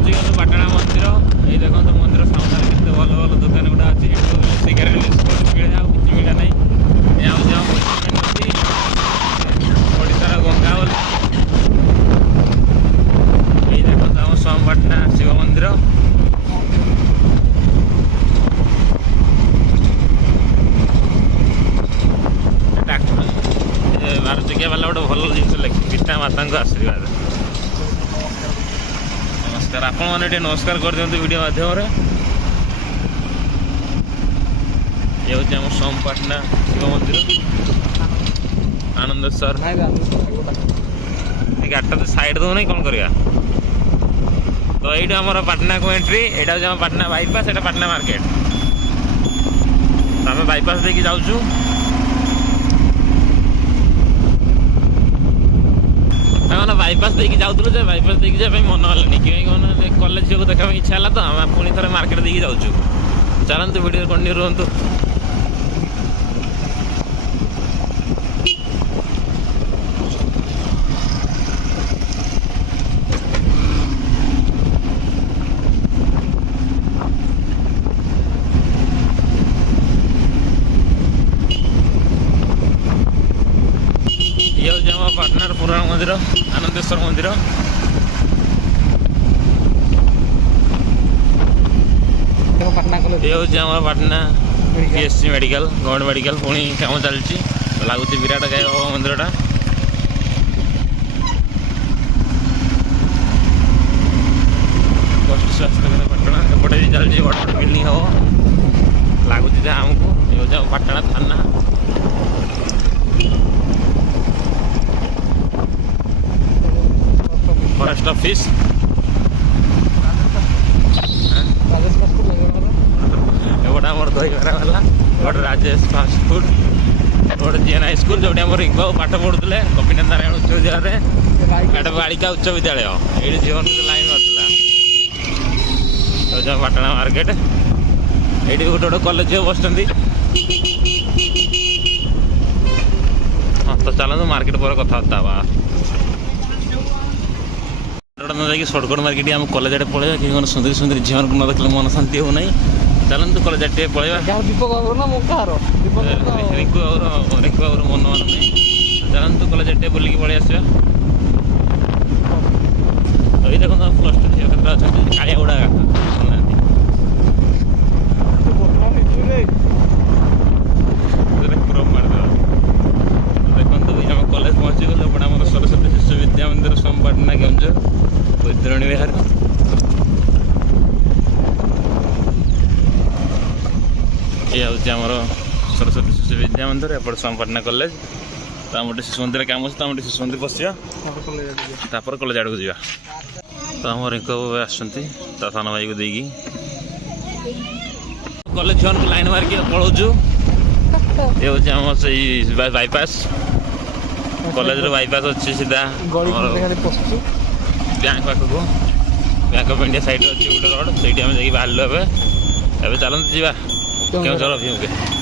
पहुँचीगलु पाटणा मंदिर। ये देखो मंदिर सामने केते भल भल दुकान गुड़ा अच्छी सिगारेट बिस्कुट मिले आ किसी मिला ना ओडार गंगावली। ये देखो आम सोमपाटना शिव मंदिर। बार चकिया वाला गोटे भल जिन लिखी पिता माता को आशीर्वाद। नमस्कार आपण मैंने नमस्कार कर दिखाते वीडियो माध्यम। ये हूँ आम सोमपाटना शिव मंदिर आनंदेश्वर। गाड़ी तो साइड दो नहीं कौन करवा। तो ये आम पाटना को एंट्री यहाँ हूँ पाटना बाईपास एटा पाटना मार्केट। आम बाईपास देखिए जाऊँ मैंने बाईपास देखिए जाऊँ जे बाईपास देखिए जाए मन है कहीं कॉलेज झील को देखा इच्छा है तो आम पुणी थे मार्केट देखिए जाऊँ। चलते वीडियो कंटिन्यू रुहतु। ये हूँ पाटनार पुराण मंदिर आनंदेश्वर मंदिर। ये हूँ Patna PSC medical government medical पुणी काम चलती लगुच विराट गाय मंदिर टा। कष्ट स्वास्थ्य पाटना एपटे भी चलती बड़ बड़ बिल्डिंग हम लगुच जहाँ आमको। ये हूँ पाटना थाना फॉरेस्ट ऑफिस। गोटे आम दहीबरा वाला गोटे राजेश फास्ट फूड गोटे जीएन हाई स्कूल जो रिंक बाबू पाठ पढ़ुले गोपीनाथ नारायण उच्च विद्यालय बालिका उच्च विद्यालय ये जीवन लाइन ना पाटना मार्केट। ये गोटे गोटे कॉलेज बस। हाँ तो चलते मार्केट पर कथा जाकि सर्टकट मार्केट आम कलेज आड़े पलैया कि सुंदरी सुंदरी झील को न देखले मन शांति हो ना। चलते कलेज आड़े पलैया रिंकू बाबूर मन मान नहीं। चलते कलेज आड़े बुलिक पलि आसा। तो ये देखो प्लस टू झील केत अच्छा कालिया गुड़ा देखो कलेज पहुँची गले आम सरस्वती शिशु विद्या मंदिर सोमपाटना केन्दुझर वैतरणी विहार। ये हूँ आमर सरस्वती शिशु विद्या मंदिर एपटे सोमपाटना कॉलेज। तो आम गोटे शिशु मंदिर काम अच्छे तो आम गोटे शिशु मंदिर पशिया कॉलेज आड़ को जा। तो आम रिंकू बाबू आसान भाई को देगी कॉलेज छुआ लाइन मारिक पलाऊँ। ये हूँ आम से बाईपास कॉलेज बाईपास अच्छी सीधा बैंक पाखक बैंक ऑफ इंडिया साइड अच्छी गोटे रोड से बाहर एवं चलते जा केन्दुझर अभिमुखे।